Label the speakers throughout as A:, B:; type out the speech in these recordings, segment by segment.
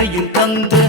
A: கரையில் தந்து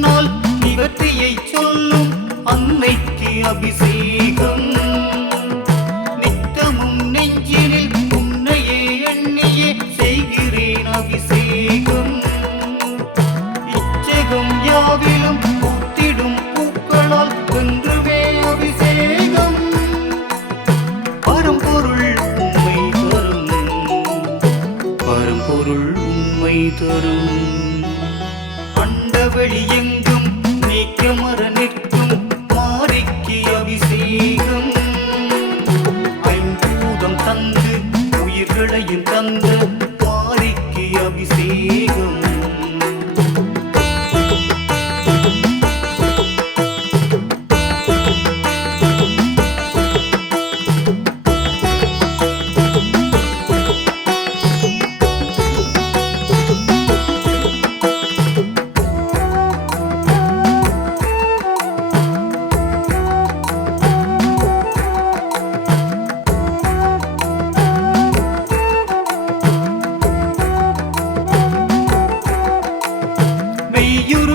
A: சொன்னால் நிவர்த்தியை சொல்லும் அன்னைக்கு அபிஷேகம். நித்தமும் நெஞ்சினில் உன்னையே எண்ணியே செய்கிறேன் அபிஷேகம். இச்சகம் யாவிலும் பூத்திடும் பூக்களால் வென்றுவே அபிஷேகம். பரம்பொருள் உண்மை தரும். பரம்பொருள் உண்மை தரும். அண்டவெளி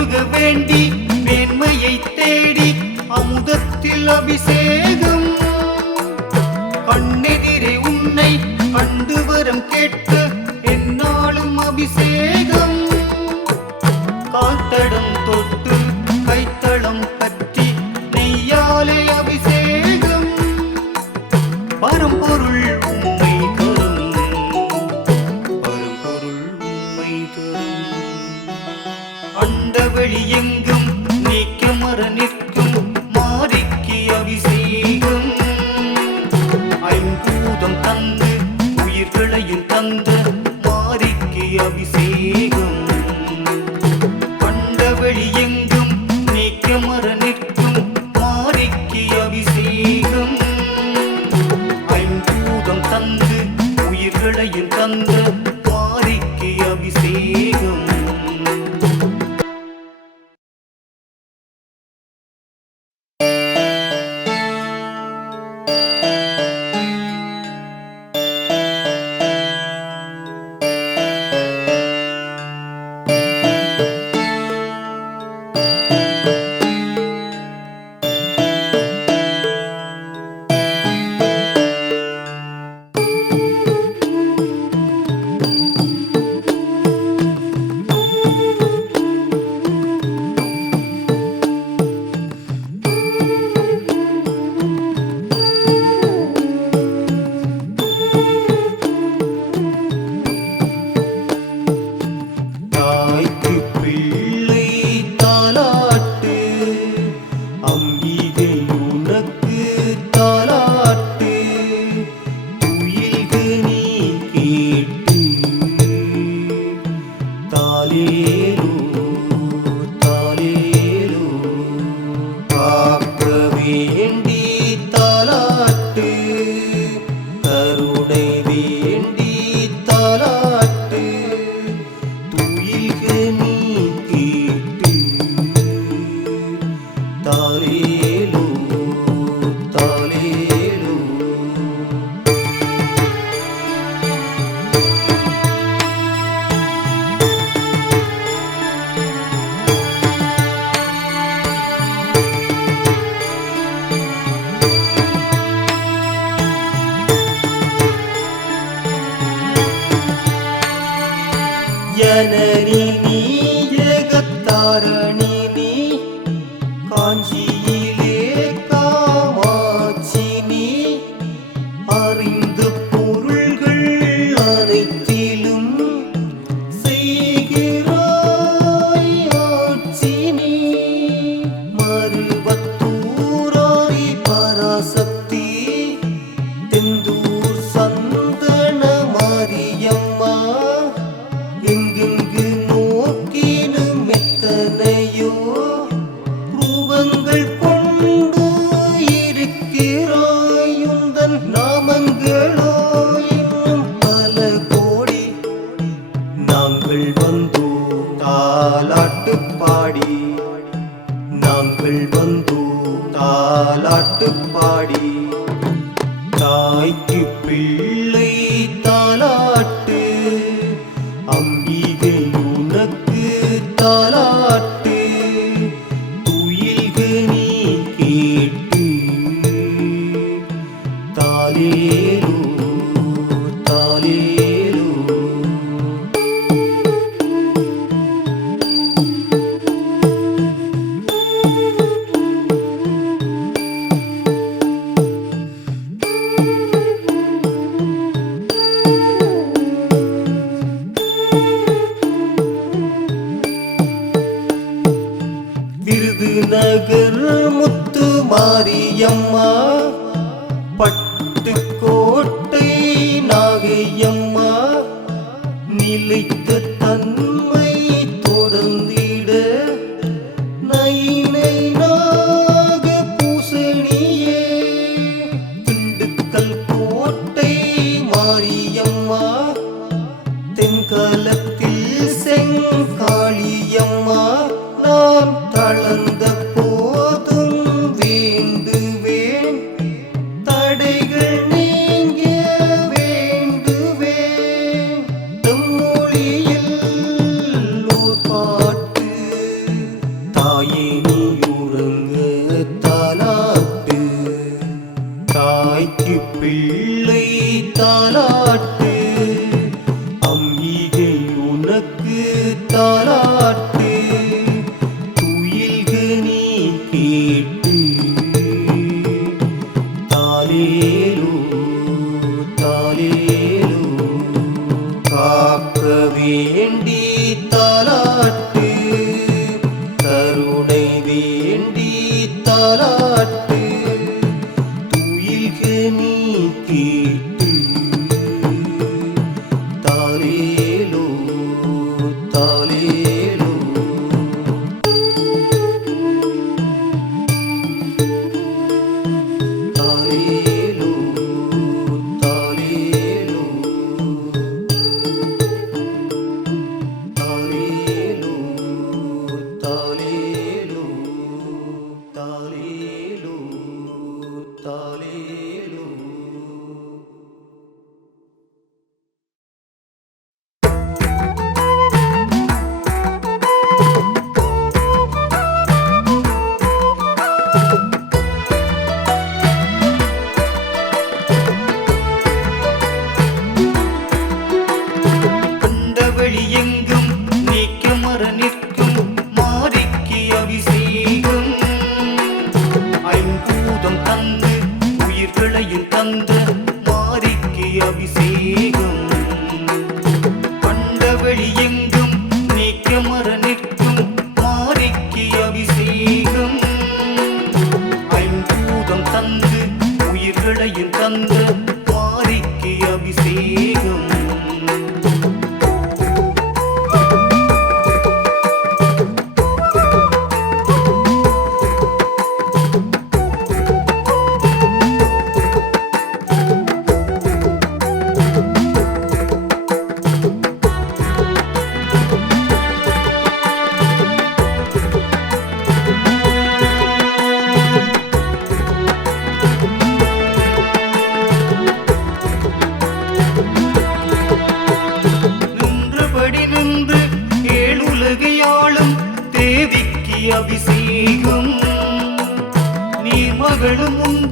A: மெய்யுருக வேண்டி மேன்மையை தேடி அமுதத்தில் அபிஷேகம். கண்ணெதிரே உன்னை கண்டு வரம் கேட்டு என்னாலும் அபிஷேகம். காத்தடம் தொட்டு கைத்தளம் பற்றி நெய்யாலே அபிஷேகம். பரம்பொருள் உண்மை வழி எங்கும் நீக்கமர நிற்கும் மாறிக்கு அபிஷேகம். ஐம்பூதம் தந்து உயிர்களையும் தந்த மாறிக்கு அபிஷேகம். கண்ட வழி எங்கும் நீக்கமர Kali பாட்டு பாடி தாயம்மா நிலைத்த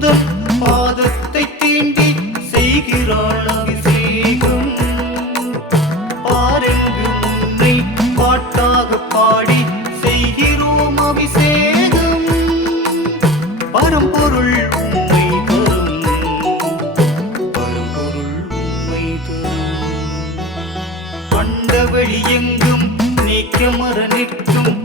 A: யுத்தம் பாதத்தை தீண்டி செய்கிறாள் அபிஷேகம். பாருங்கு உன்னை பாட்டாக பாடி செய்கிறோம் அபிஷேகம். பரம்பொருள் உண்மை நீக்க மர நிற்கும்.